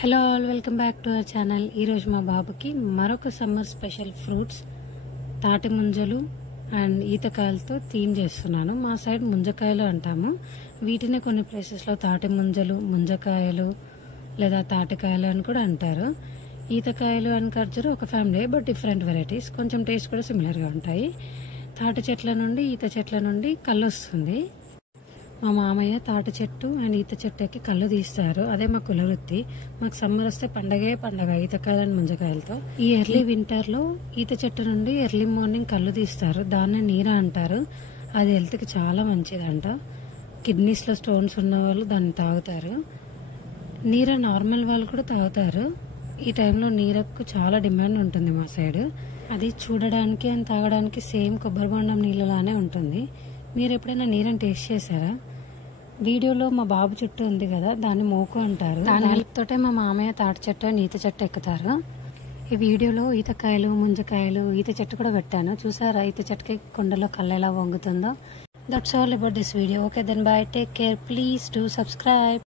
Hello all, welcome back to our channel. ఈరోజు మా బాబుకి మరొక సమ్మర్ స్పెషల్ ఫ్రూట్స్ తాటి ముంజలు అండ్ ఈతకాయలతో థీమ్ చేస్తున్నాను. మా సైడ్ ముంజకాయలు అంటాము. వీటిని కొన్ని ప్లేసెస్లో తాటి ముంజలు, ముంజకాయలు లేదా తాటికాయలు అని కూడా అంటారు. ఈతకాయలు అండ్ ఖర్జూరు ఒక ఫ్యామిలీ, బట్ డిఫరెంట్ వెరైటీస్. కొంచెం టేస్ట్ కూడా సిమిలర్గా ఉంటాయి. తాటి చెట్ల నుండి, ఈత చెట్ల నుండి కళ్ళు వస్తుంది. మా మామయ్య తాటి చెట్టు అండ్ ఈత చెట్టు ఎక్కి కళ్ళు తీస్తారు. అదే మా కులవృత్తి. మాకు సమ్మర్ వస్తే పండగే పండగ ఈతకాయలు అండ్ ముంజకాయలతో. ఈ ఎర్లీ వింటర్ లో ఈత చెట్టు నుండి ఎర్లీ మార్నింగ్ కళ్ళు తీస్తారు. దాన్ని నీర అంటారు. అది హెల్త్ కి చాలా మంచిదంట. కిడ్నీస్ లో స్టోన్స్ ఉన్న వాళ్ళు దాన్ని తాగుతారు. నీర నార్మల్ వాళ్ళు కూడా తాగుతారు. ఈ టైంలో నీరకు చాలా డిమాండ్ ఉంటుంది మా సైడ్. అది చూడడానికి అండ్ తాగడానికి సేమ్ కొబ్బరి బొండం నీళ్ళలానే ఉంటుంది. మీరు ఎప్పుడైనా నీరని టేస్ట్ చేశారా? వీడియోలో మా బాబు చుట్టూ ఉంది కదా, దాన్ని మోకు అంటారు. దాని హెల్ప్ తోటే మా మామయ్య తాటి చెట్టు అండ్ ఈత చెట్టు ఎక్కుతారు. ఈ వీడియోలో ఈతకాయలు, ముంజకాయలు, ఈత చెట్టు కూడా పెట్టాను. చూసారా ఈత చెట్టుకి కొండలో కళ్ళు ఎలా వంగుతుందో? That's all about this video. Okay then bye, take care, please do subscribe.